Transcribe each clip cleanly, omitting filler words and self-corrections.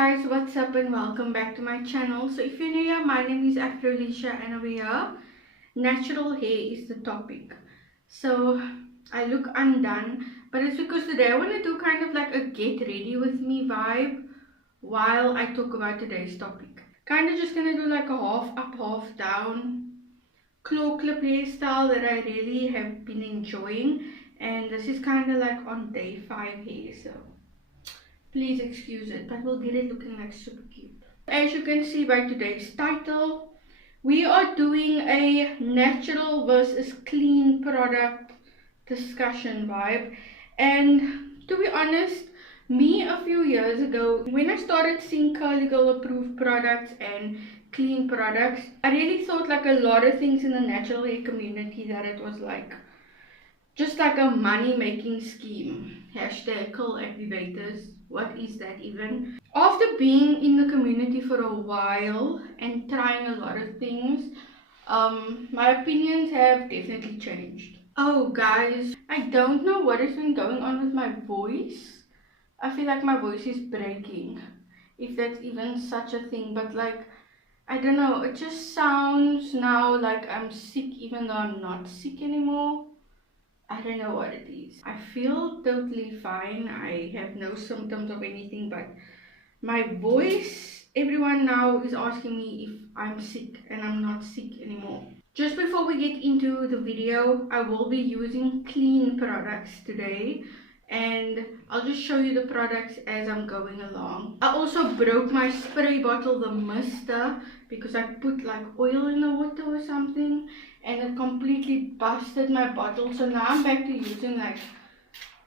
guys, what's up and welcome back to my channel. So if you're new here, my name is Afrolisha and over here, natural hair is the topic. So I look undone, but it's because today I want to do kind of like a get ready with me vibe while I talk about today's topic. Kind of just gonna do like a half up, half down claw clip hairstyle that I really have been enjoying, and this is kind of like on day 5 hair, so please excuse it, but we'll get it looking like super cute. As you can see by today's title, we are doing a natural versus clean product discussion vibe. And to be honest, me a few years ago, when I started seeing Curly Girl approved products and clean products, I really thought like a lot of things in the natural hair community that it was like just like a money making scheme. Hashtag curl activators. What is that even? After being in the community for a while and trying a lot of things, my opinions have definitely changed. Oh guys, I don't know what has been going on with my voice. I feel like my voice is breaking, if that's even such a thing, but like, I don't know, it just sounds now like I'm sick even though I'm not sick anymore. I don't know what it is. I feel totally fine. I have no symptoms of anything, but my voice, everyone now is asking me if I'm sick, and I'm not sick anymore. Just before we get into the video, I will be using clean products today, and I'll just show you the products as I'm going along. I also broke my spray bottle, the mister, because I put like oil in the water or something, and it completely busted my bottle. So now I'm back to using like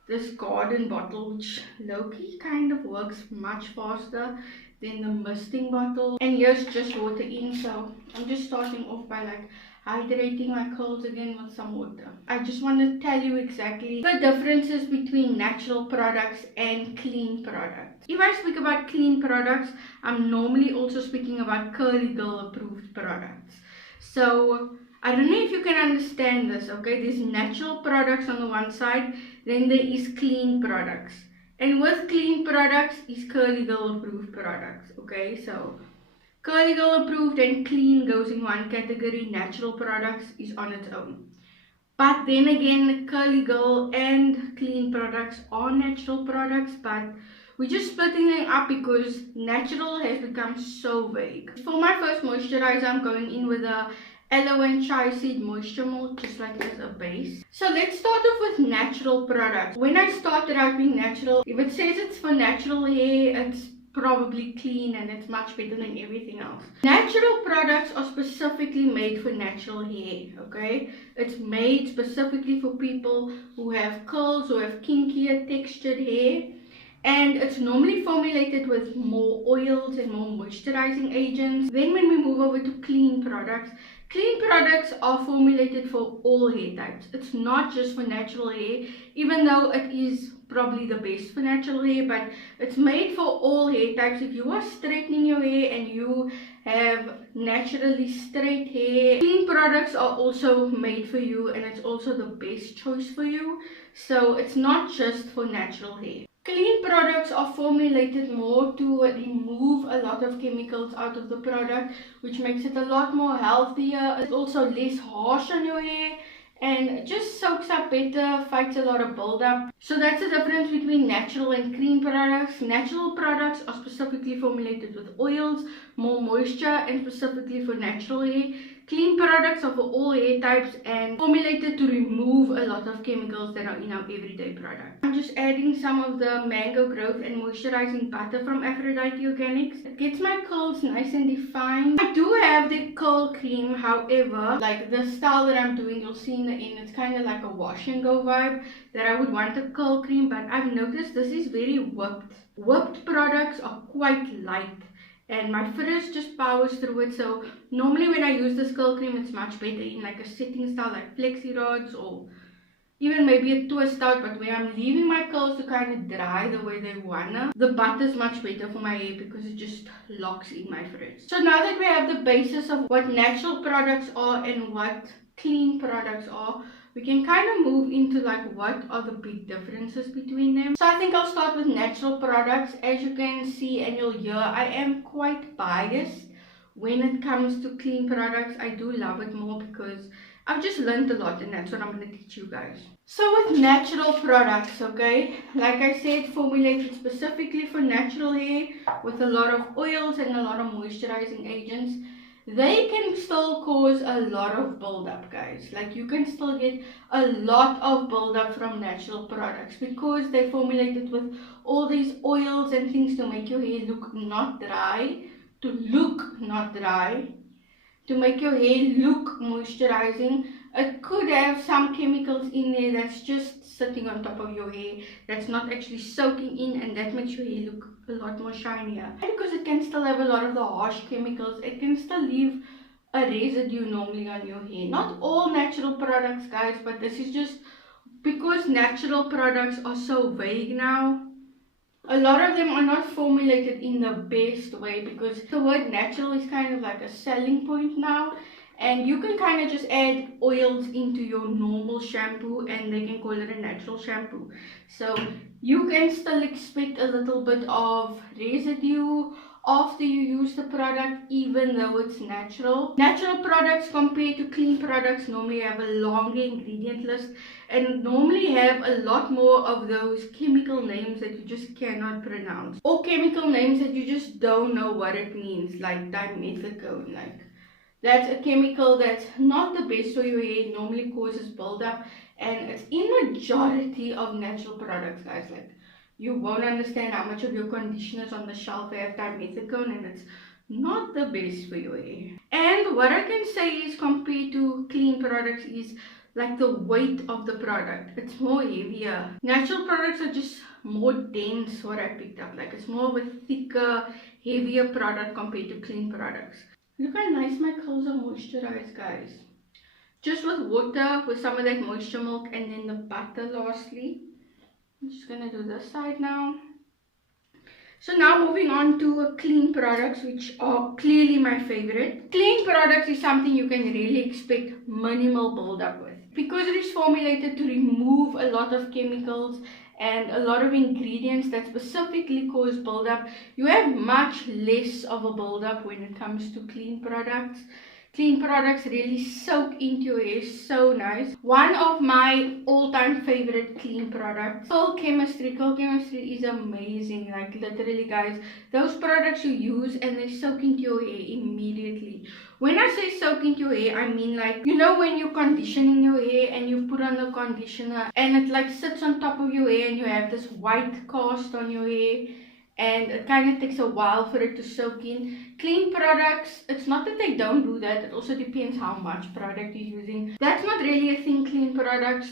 this garden bottle, which low-key kind of works much faster than the misting bottle. And here's just water in, so I'm just starting off by like hydrating my curls again with some water. I just want to tell you exactly the differences between natural products and clean products. If I speak about clean products, I'm normally also speaking about Curly Girl approved products. So I don't know if you can understand this, okay? There's natural products on the one side, then there is clean products. And with clean products is Curly Girl approved products, okay? So Curly Girl approved and clean goes in one category, natural products is on its own. But then again, Curly Girl and clean products are natural products, but we're just splitting them up because natural has become so vague. For my first moisturizer, I'm going in with a aloe and chia seed moisture malt, just like as a base. So let's start off with natural products. When I started out being natural, if it says it's for natural hair, it's probably clean and it's much better than everything else. Natural products are specifically made for natural hair, okay? It's made specifically for people who have curls, who have kinkier textured hair. And it's normally formulated with more oils and more moisturizing agents. Then when we move over to clean products are formulated for all hair types. It's not just for natural hair, even though it is probably the best for natural hair, but it's made for all hair types. If you are straightening your hair and you have naturally straight hair, clean products are also made for you, and it's also the best choice for you. So it's not just for natural hair. Clean products are formulated more to remove a lot of chemicals out of the product, which makes it a lot more healthier. It's also less harsh on your hair and it just soaks up better, fights a lot of buildup. So that's the difference between natural and clean products. Natural products are specifically formulated with oils, more moisture, and specifically for natural hair. Clean products are for all hair types and formulated to remove a lot of chemicals that are in our everyday product. I'm just adding some of the mango growth and moisturizing butter from Aphrodite Organics. It gets my curls nice and defined. I do have the curl cream, however, like the style that I'm doing, you'll see in the end, it's kind of like a wash and go vibe that I would want a curl cream, but I've noticed this is very whipped. Whipped products are quite light, and my frizz just powers through it. So normally when I use this curl cream, it's much better in like a setting style like flexi rods or even maybe a twist out. But when I'm leaving my curls to kind of dry the way they wanna, the butter is much better for my hair because it just locks in my frizz. So now that we have the basis of what natural products are and what clean products are, we can kind of move into like what are the big differences between them. So I think I'll start with natural products. As you can see and you'll hear, I am quite biased when it comes to clean products. I do love it more because I've just learned a lot, and that's what I'm going to teach you guys. So with natural products, okay, like I said, formulated specifically for natural hair with a lot of oils and a lot of moisturizing agents, they can still cause a lot of buildup, guys. Like you can still get a lot of buildup from natural products because they formulated with all these oils and things to make your hair look not dry, to make your hair look moisturizing. It could have some chemicals in there that's just sitting on top of your hair, that's not actually soaking in, and that makes your hair look a lot more shinier. And because it can still have a lot of the harsh chemicals, it can still leave a residue normally on your hair. Not all natural products, guys, but this is just because natural products are so vague now. A lot of them are not formulated in the best way because the word natural is kind of like a selling point now, and you can kind of just add oils into your normal shampoo and they can call it a natural shampoo. So you can still expect a little bit of residue after you use the product, even though it's natural. Natural products compared to clean products normally have a longer ingredient list and normally have a lot more of those chemical names that you just cannot pronounce, or chemical names that you just don't know what it means, like dimethicone. Like that's a chemical that's not the best for your hair, normally causes buildup, and it's in majority of natural products, guys. Like you won't understand how much of your conditioners on the shelf have dimethicone, and it's not the best for your hair. And what I can say is, compared to clean products, is like the weight of the product. It's more heavier. Natural products are just more dense, what I picked up. Like it's more of a thicker, heavier product compared to clean products. Look how nice my curls are moisturized, guys. Just with water, with some of that moisture milk, and then the butter lastly. I'm just gonna do this side now. So now moving on to clean products, which are clearly my favorite. Clean products is something you can really expect minimal buildup with, because it is formulated to remove a lot of chemicals and a lot of ingredients that specifically cause buildup. You have much less of a buildup when it comes to clean products. Clean products really soak into your hair so nice. One of my all-time favorite clean products, Curl Chemistry. Curl Chemistry is amazing. Like literally, guys, those products you use and they soak into your hair immediately. When I say soak into your hair, I mean like, you know when you're conditioning your hair and you put on the conditioner and it like sits on top of your hair and you have this white cast on your hair, and it kind of takes a while for it to soak in. Clean products, it's not that they don't do that, it also depends how much product you're using. That's not really a thing. Clean products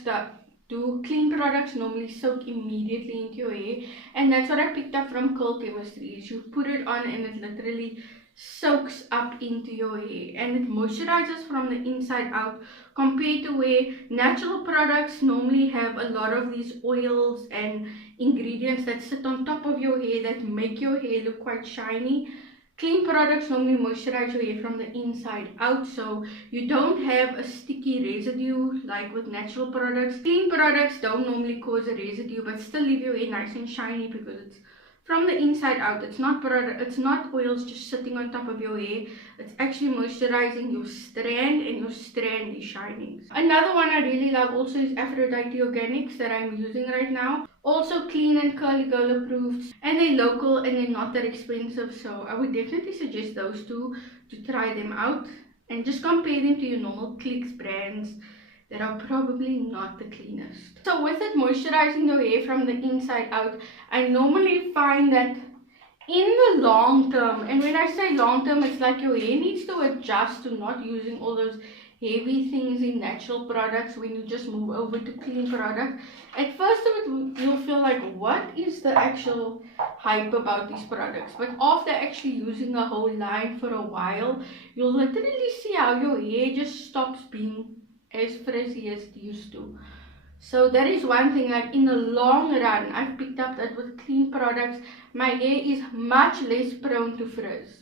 clean products normally soak immediately into your hair, and that's what I picked up from Curl Chemistry. Is you put it on and it literally soaks up into your hair and it moisturizes from the inside out, compared to where natural products normally have a lot of these oils and ingredients that sit on top of your hair that make your hair look quite shiny. Clean products normally moisturize your hair from the inside out, so you don't have a sticky residue like with natural products. Clean products don't normally cause a residue but still leave your hair nice and shiny because it's from the inside out. It's not oils just sitting on top of your hair. It's actually moisturizing your strand, and your strand is shining. Another one I really love also is Aphrodite Organics that I'm using right now. Also clean and curly girl approved, and they're local and they're not that expensive, so I would definitely suggest those two to try them out and just compare them to your normal Clicks brands that are probably not the cleanest. So with it moisturizing your hair from the inside out, I normally find that in the long term, and when I say long term, it's like your hair needs to adjust to not using all those heavy things in natural products when you just move over to clean products. At first you'll feel like, what is the actual hype about these products? But after actually using a whole line for a while, you'll literally see how your hair just stops being as frizzy as it used to. So that is one thing. Like in the long run, I've picked up that with clean products my hair is much less prone to frizz.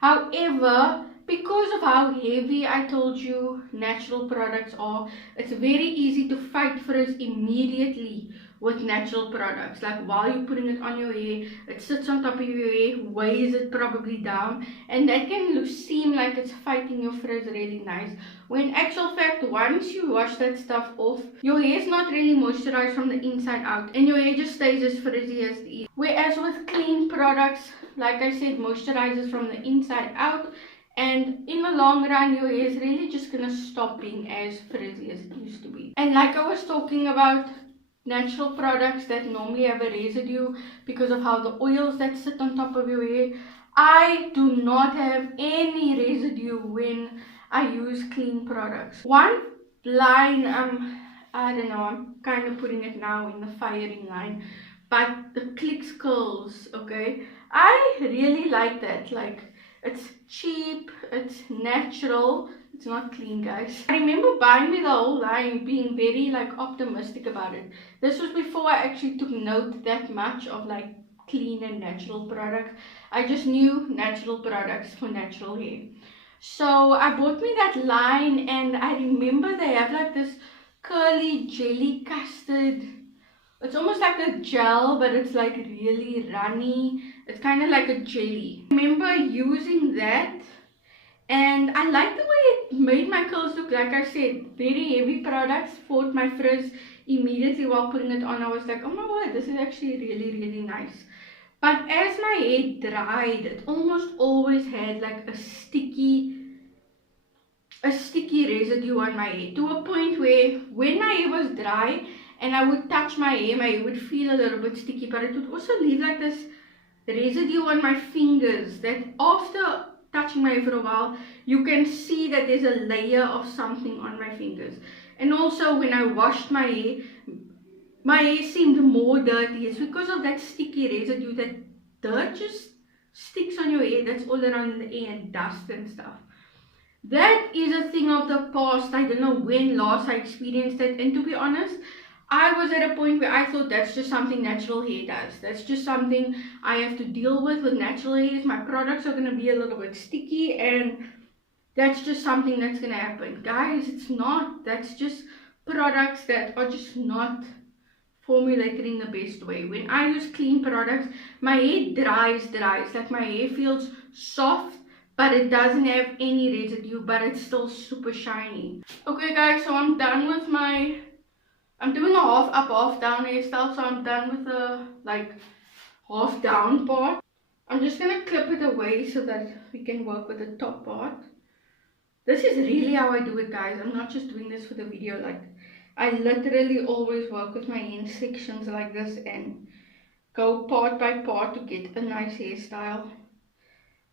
However, because of how heavy I told you natural products are, it's very easy to fight frizz immediately with natural products. Like while you're putting it on your hair, it sits on top of your hair, weighs it probably down, and that can seem like it's fighting your frizz really nice. When in actual fact, once you wash that stuff off, your hair is not really moisturized from the inside out, and your hair just stays as frizzy as it is. Whereas with clean products, like I said, moisturizes from the inside out, and in the long run, your hair is really just gonna stop being as frizzy as it used to be. And like I was talking about, natural products that normally have a residue because of how the oils that sit on top of your hair, I do not have any residue when I use clean products. One line, I don't know, I'm kind of putting it now in the firing line, but the Clicks curls, okay, I really like that. Like, it's cheap, it's natural, it's not clean, guys. I remember buying me the whole line, being very like optimistic about it. This was before I actually took note that much of like clean and natural products. I just knew natural products for natural hair. So I bought me that line, and I remember they have like this curly jelly custard. It's almost like a gel, but it's like really runny. It's kind of like a jelly. I remember using that, and I like the way it made my curls look. Like I said, very heavy products fought my frizz immediately while putting it on. I was like, oh my word, this is actually really nice. But as my hair dried, it almost always had like a sticky residue on my hair, to a point where when my hair was dry and I would touch my hair would feel a little bit sticky, but it would also leave like this residue on my fingers that after touching my hair for a while, you can see that there's a layer of something on my fingers. And also when I washed my hair seemed more dirty. It's because of that sticky residue. That dirt just sticks on your hair, that's all around in the air, and dust and stuff. That is a thing of the past. I don't know when last I experienced it, and to be honest, I was at a point where I thought that's just something natural hair does. That's just something I have to deal with natural hairs. My products are going to be a little bit sticky, and that's just something that's going to happen. Guys, it's not. That's just products that are just not formulated in the best way. When I use clean products, my hair dries. Like my hair feels soft, but it doesn't have any residue, but it's still super shiny. Okay guys, so I'm done with I'm doing a half up, half down hairstyle, so I'm done with the like half down part. I'm just gonna clip it away so that we can work with the top part. This is really how I do it, guys. I'm not just doing this for the video. Like, I literally always work with my hair in sections like this and go part by part to get a nice hairstyle.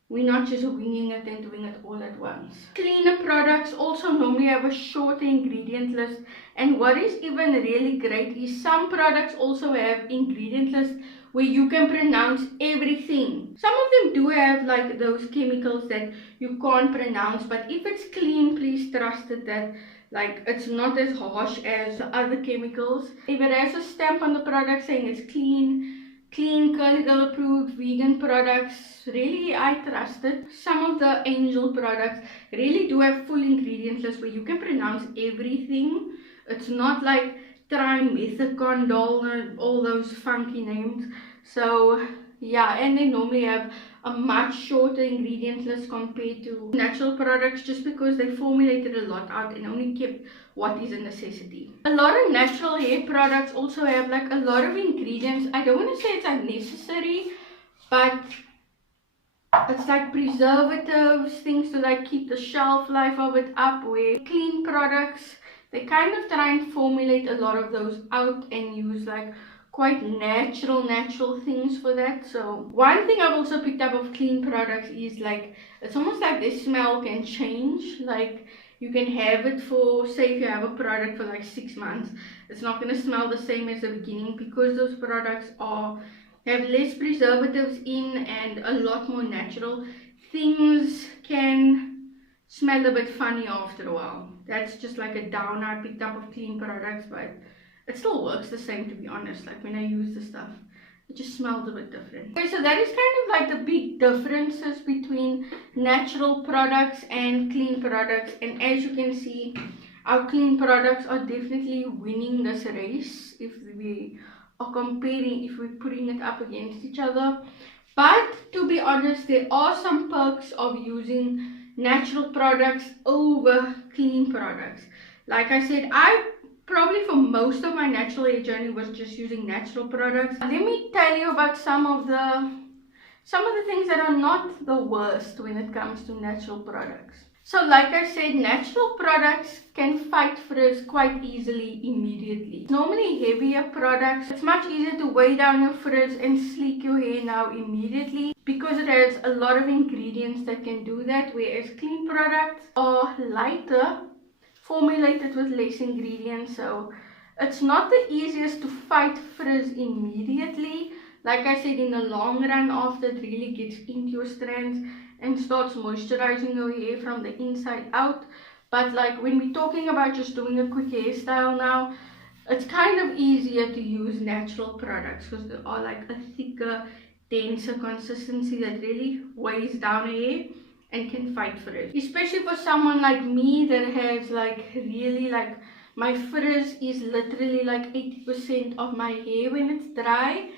We're not just winging it and doing it all at once. Cleaner products also normally have a shorter ingredient list, and what is even really great is some products also have ingredient lists where you can pronounce everything. Some of them do have like those chemicals that you can't pronounce, but if it's clean, please trust it that like it's not as harsh as the other chemicals. If it has a stamp on the product saying it's clean, Curly Girl approved, vegan products, really I trust it. Some of the Angel products really do have full ingredient lists where you can pronounce everything. It's not like trimethicondol and all those funky names. So yeah, and they normally have a much shorter ingredient list compared to natural products, just because they formulated a lot out and only kept what is a necessity. A lot of natural hair products also have like a lot of ingredients. I don't want to say it's unnecessary, but it's like preservatives, things to like keep the shelf life of it up. Where clean products, they kind of try and formulate a lot of those out and use like quite natural things for that. So one thing I've also picked up of clean products is like it's almost like the smell can change. Like you can have it for, say if you have a product for like 6 months, it's not going to smell the same as the beginning, because those products have less preservatives in and a lot more natural. Things can smell a bit funny after a while. That's just like a down I picked up of clean products, but it still works the same, to be honest. Like when I use the stuff, it just smells a bit different. Okay, so that is kind of like the big differences between natural products and clean products. And as you can see, our clean products are definitely winning this race if we are comparing, if we're putting it up against each other. But to be honest, there are some perks of using natural products over clean products. Like I said, I probably for most of my natural hair journey was just using natural products. Let me tell you about some of the things that are not the worst when it comes to natural products. So like I said, natural products can fight frizz quite easily immediately. Normally heavier products, it's much easier to weigh down your frizz and sleek your hair now immediately because it has a lot of ingredients that can do that, whereas clean products are lighter, formulated with less ingredients, so it's not the easiest to fight frizz immediately. Like I said, in the long run, after it really gets into your strands and starts moisturizing your hair from the inside out. But like when we're talking about just doing a quick hairstyle now, it's kind of easier to use natural products because they are like a thicker, denser consistency that really weighs down hair and can fight frizz. Especially for someone like me that has like really like, my frizz is literally like 80% of my hair when it's dry.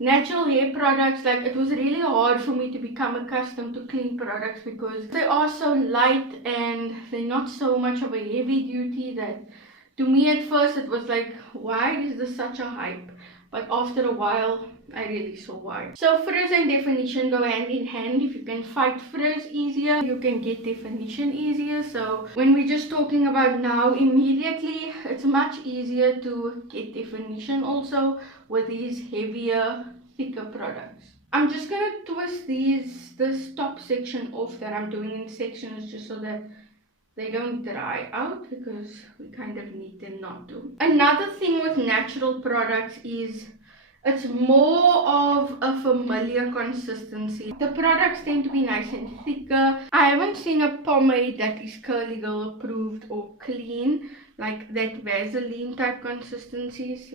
Natural hair products, like it was really hard for me to become accustomed to clean products because they are so light and they're not so much of a heavy duty that to me at first it was like, why is this such a hype? But after a while I really saw why. So frizz and definition go hand in hand. If you can fight frizz easier, you can get definition easier. So when we're just talking about now immediately, it's much easier to get definition also with these heavier, thicker products. I'm just gonna twist this top section off that I'm doing in sections just so that they don't dry out because we kind of need them not to. Another thing with natural products is it's more of a familiar consistency. The products tend to be nice and thicker. I haven't seen a pomade that is Curly Girl approved or clean, like that Vaseline type consistencies.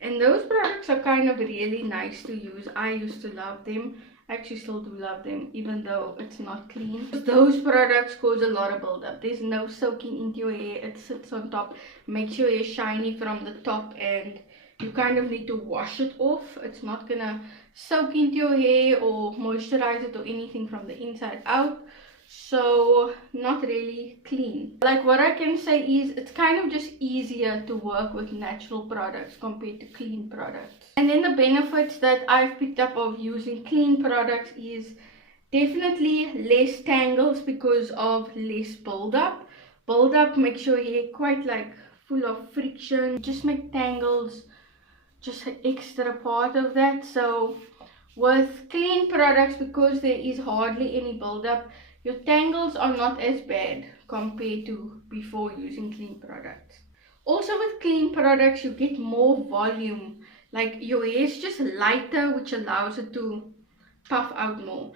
And those products are kind of really nice to use. I used to love them. I actually still do love them, even though it's not clean. Those products cause a lot of buildup. There's no soaking into your hair. It sits on top, makes your hair shiny from the top, and you kind of need to wash it off. It's not gonna soak into your hair or moisturize it or anything from the inside out. So not really clean. Like what I can say is it's kind of just easier to work with natural products compared to clean products. And then the benefits that I've picked up of using clean products is definitely less tangles because of less buildup. Buildup makes your hair quite like full of friction. Just make tangles just an extra part of that. So with clean products, because there is hardly any buildup, your tangles are not as bad compared to before using clean products. Also with clean products, you get more volume. Like your hair is just lighter, which allows it to puff out more.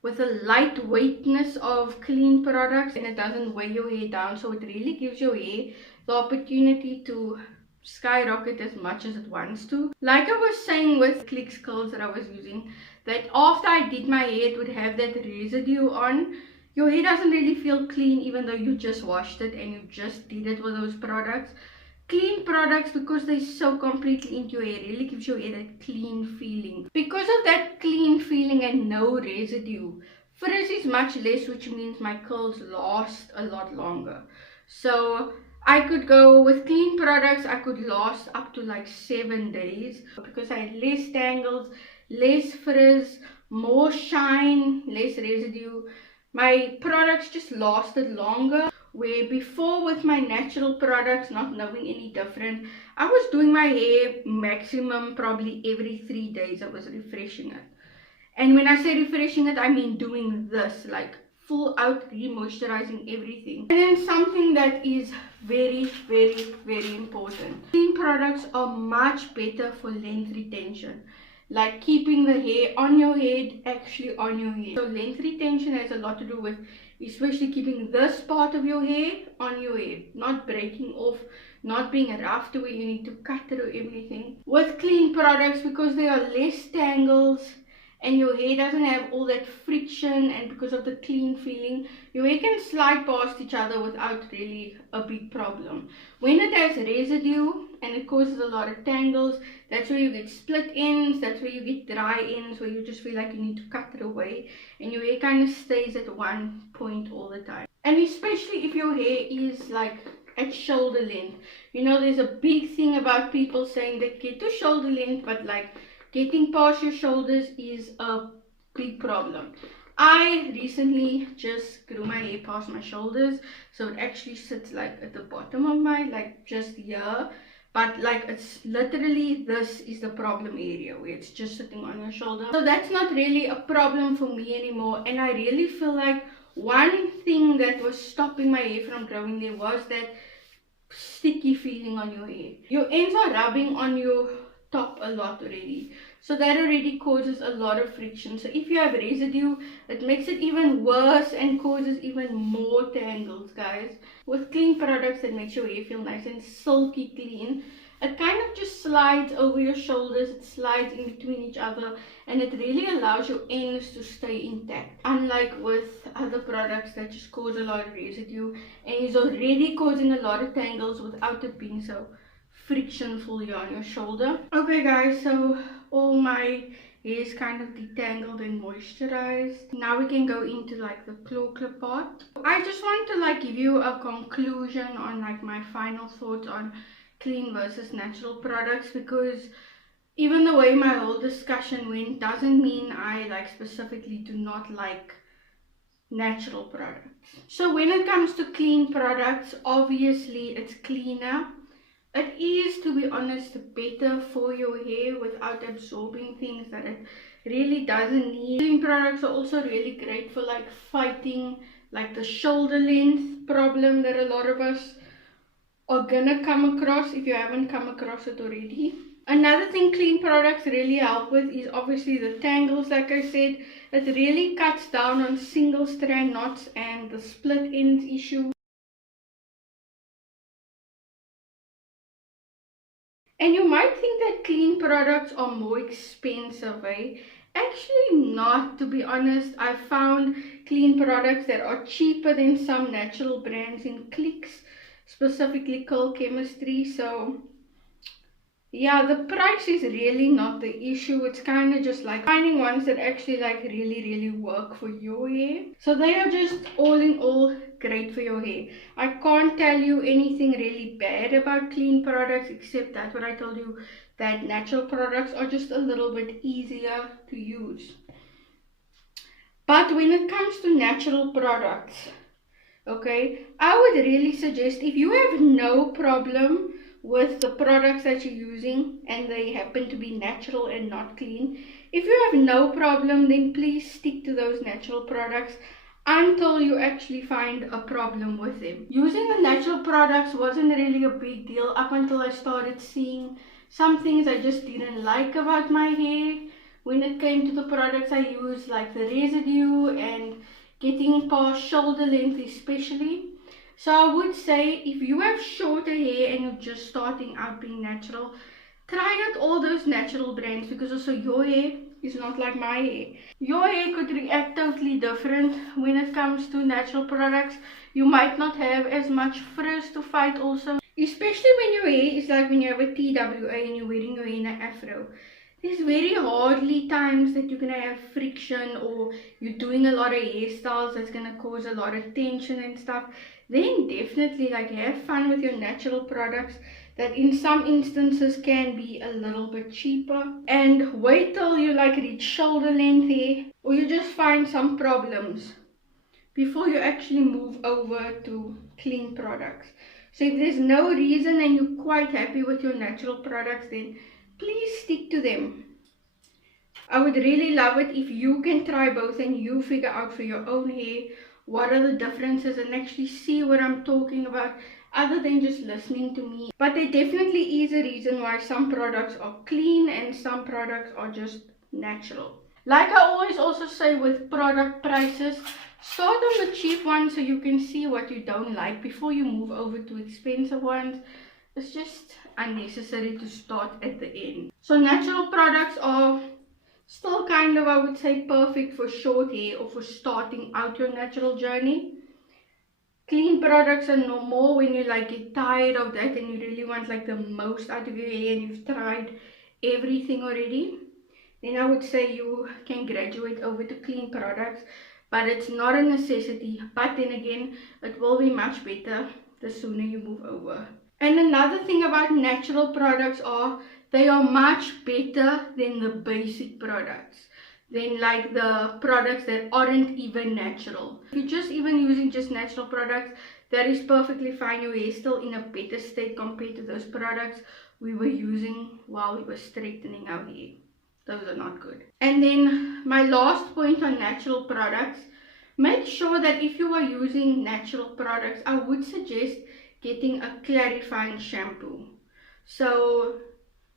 With the lightweightness of clean products, and it doesn't weigh your hair down, so it really gives your hair the opportunity to skyrocket as much as it wants to. Like I was saying with Click Curls that I was using, that after I did my hair, it would have that residue on. Your hair doesn't really feel clean even though you just washed it and you just did it with those products. Clean products, because they're so completely into your hair, really gives your hair that clean feeling. Because of that clean feeling and no residue, frizz is much less, which means my curls last a lot longer. So I could go with clean products, I could last up to like 7 days because I had less tangles, less frizz, more shine, less residue. My products just lasted longer. Where before with my natural products, not knowing any different, I was doing my hair maximum probably every 3 days. I was refreshing it. And when I say refreshing it, I mean doing this, like full out re-moisturizing everything. And then something that is very, very, very important. Clean products are much better for length retention. Like keeping the hair on your head, actually on your head. So length retention has a lot to do with especially keeping this part of your hair on your head, not breaking off, not being rough to where you need to cut through everything. With clean products, because there are less tangles and your hair doesn't have all that friction, and because of the clean feeling, your hair can slide past each other without really a big problem. When it has residue and it causes a lot of tangles, that's where you get split ends, that's where you get dry ends, where you just feel like you need to cut it away and your hair kind of stays at one point all the time. And especially if your hair is like at shoulder length. You know, there's a big thing about people saying that get to shoulder length, but like getting past your shoulders is a big problem. I recently just grew my hair past my shoulders, so it actually sits like at the bottom of my, like just here, but like it's literally, this is the problem area where it's just sitting on your shoulder. So that's not really a problem for me anymore, and I really feel like one thing that was stopping my hair from growing there was that sticky feeling on your hair. Your ends are rubbing on your top a lot already, so that already causes a lot of friction. So if you have residue, it makes it even worse and causes even more tangles, guys. With clean products, it makes your hair feel nice and silky clean. It kind of just slides over your shoulders, it slides in between each other, and it really allows your ends to stay intact. Unlike with other products that just cause a lot of residue and is already causing a lot of tangles without it being so frictionful here on your shoulder. Okay guys, so all my hair is kind of detangled and moisturized. Now we can go into like the claw clip part. I just want to like give you a conclusion on like my final thoughts on clean versus natural products, because even the way my whole discussion went doesn't mean I like specifically do not like natural products. So when it comes to clean products, obviously it's cleaner. It is, to be honest, better for your hair without absorbing things that it really doesn't need. Clean products are also really great for like fighting like the shoulder length problem that a lot of us are gonna come across if you haven't come across it already. Another thing clean products really help with is obviously the tangles. Like I said, it really cuts down on single strand knots and the split ends issue. And you might think that clean products are more expensive, eh? Actually not, to be honest. I found clean products that are cheaper than some natural brands in clicks, specifically Curl Chemistry. So yeah, the price is really not the issue. It's kind of just like finding ones that actually like really work for your hair. So they are just all in all great for your hair. I can't tell you anything really bad about clean products, except that what I told you, that natural products are just a little bit easier to use. But when it comes to natural products, okay, I would really suggest, if you have no problem with the products that you're using and they happen to be natural and not clean, if you have no problem, then please stick to those natural products until you actually find a problem with them. Using the natural products wasn't really a big deal up until I started seeing some things I just didn't like about my hair when it came to the products I use, like the residue and getting past shoulder length especially. So I would say, if you have shorter hair and you're just starting out being natural, try out all those natural brands, because also your hair is not like my hair. Your hair could react totally different when it comes to natural products. You might not have as much frizz to fight also, especially when your hair is like when you have a TWA and you're wearing your hair in an afro. There's very hardly times that you're going to have friction or you're doing a lot of hairstyles that's going to cause a lot of tension and stuff. Then definitely like have fun with your natural products that in some instances can be a little bit cheaper. And wait till you like reach shoulder length hair, or you just find some problems before you actually move over to clean products. So if there's no reason and you're quite happy with your natural products, then please stick to them. I would really love it if you can try both and you figure out for your own hair what are the differences and actually see what I'm talking about, other than just listening to me. But there definitely is a reason why some products are clean and some products are just natural. Like I always also say with product prices, start on the cheap ones so you can see what you don't like before you move over to expensive ones. It's just unnecessary to start at the end. So natural products are still kind of, I would say, perfect for short hair or for starting out your natural journey. Clean products are no more when you like get tired of that and you really want like the most out of your hair and you've tried everything already. Then I would say you can graduate over to clean products, but it's not a necessity. But then again, it will be much better the sooner you move over. And another thing about natural products are they are much better than the basic products, than like the products that aren't even natural. If you're just even using just natural products, that is perfectly fine. Your hair is still in a better state compared to those products we were using while we were straightening our hair. Those are not good. And then my last point on natural products, make sure that if you are using natural products, I would suggest getting a clarifying shampoo. So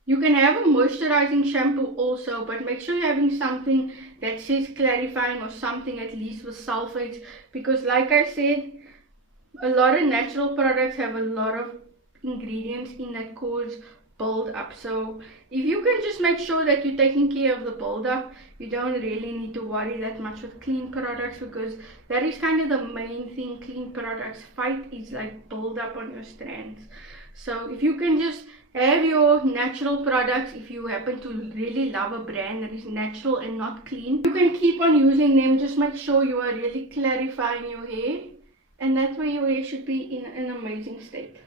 you can have a moisturizing shampoo also, but make sure you're having something that says clarifying or something at least with sulfates, because like I said, a lot of natural products have a lot of ingredients in that cause build up. So if you can just make sure that you're taking care of the build up, you don't really need to worry that much with clean products, because that is kind of the main thing clean products fight, is like build up on your strands. So if you can just have your natural products, if you happen to really love a brand that is natural and not clean, you can keep on using them. Just make sure you are really clarifying your hair, and that way your hair should be in an amazing state.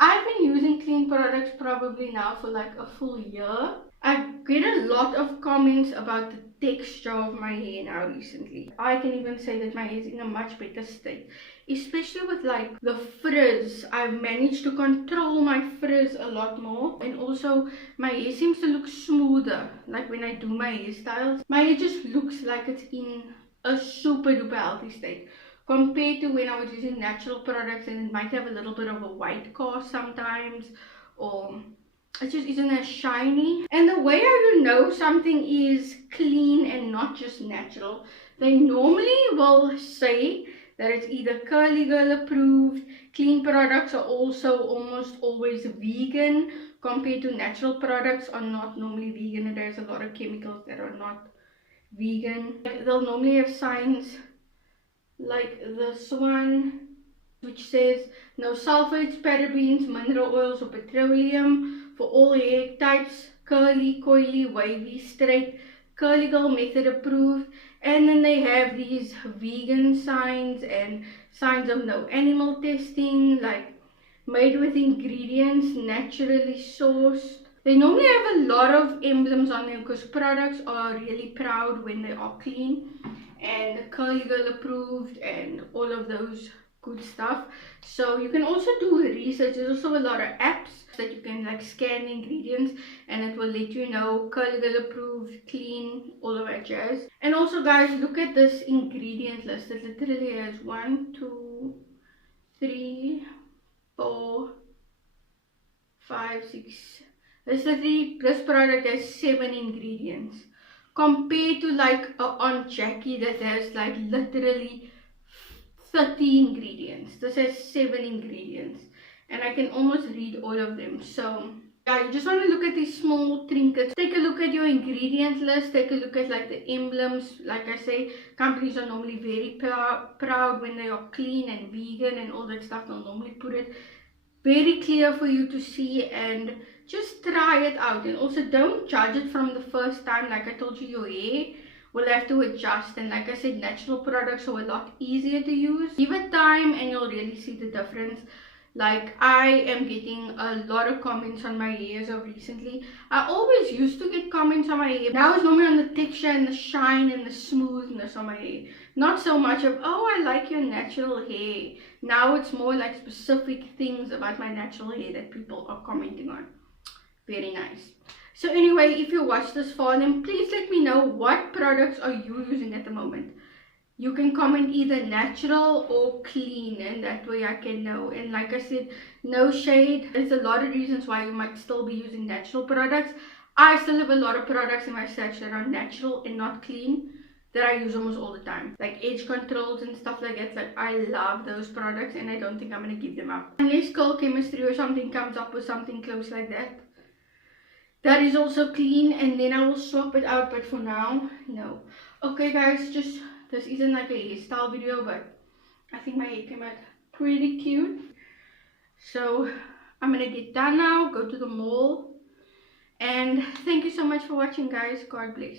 I've been using clean products probably now for like a full year. I get a lot of comments about the texture of my hair now recently. I can even say that my hair is in a much better state, especially with like the frizz. I've managed to control my frizz a lot more, and also my hair seems to look smoother. Like when I do my hairstyles, my hair just looks like it's in a super duper healthy state, compared to when I was using natural products and it might have a little bit of a white cast sometimes, or it just isn't as shiny. And the way how you know something is clean and not just natural, they normally will say that it's either Curly Girl approved. Clean products are also almost always vegan, compared to natural products are not normally vegan, and there's a lot of chemicals that are not vegan. They'll normally have signs like this one, which says no sulfates, parabens, mineral oils or petroleum for all hair types, curly, coily, wavy, straight, Curly Girl method approved. And then they have these vegan signs and signs of no animal testing, like made with ingredients naturally sourced. They normally have a lot of emblems on them because products are really proud when they are clean and Curly Girl approved and all of those good stuff. So you can also do research. There's also a lot of apps that you can like scan the ingredients and it will let you know Curly Girl approved, clean, all of that jazz. And also guys, look at this ingredient list. It literally has 1, 2, 3, 4, 5, 6. This product has 7 ingredients, compared to like a Aunt Jackie that has like literally 30 ingredients. This has 7 ingredients, and I can almost read all of them. So yeah, you just want to look at these small trinkets. Take a look at your ingredient list. Take a look at like the emblems. Like I say, companies are normally very proud when they are clean and vegan and all that stuff. They'll normally put it very clear for you to see, and just try it out. And also don't judge it from the first time. Like I told you, your hair will have to adjust, and like I said, natural products are a lot easier to use. Give it time and you'll really see the difference. Like I am getting a lot of comments on my hair as of recently. I always used to get comments on my hair. Now it's normally on the texture and the shine and the smoothness on my hair. Not so much of, oh, I like your natural hair. Now it's more like specific things about my natural hair that people are commenting on. Very nice. So anyway, if you watch this far, then please let me know what products are you using at the moment. You can comment either natural or clean, and that way I can know. And like I said, no shade. There's a lot of reasons why you might still be using natural products. I still have a lot of products in my stash that are natural and not clean. that I use almost all the time, like edge controls and stuff like that. Like I love those products and I don't think I'm gonna give them up unless Coal Chemistry or something comes up with something close like that. That is also clean, and then I will swap it out, but for now, no. Okay guys, just this isn't like a hairstyle video, but I think my hair came out pretty cute. So I'm gonna get done now, go to the mall, and thank you so much for watching guys. God bless.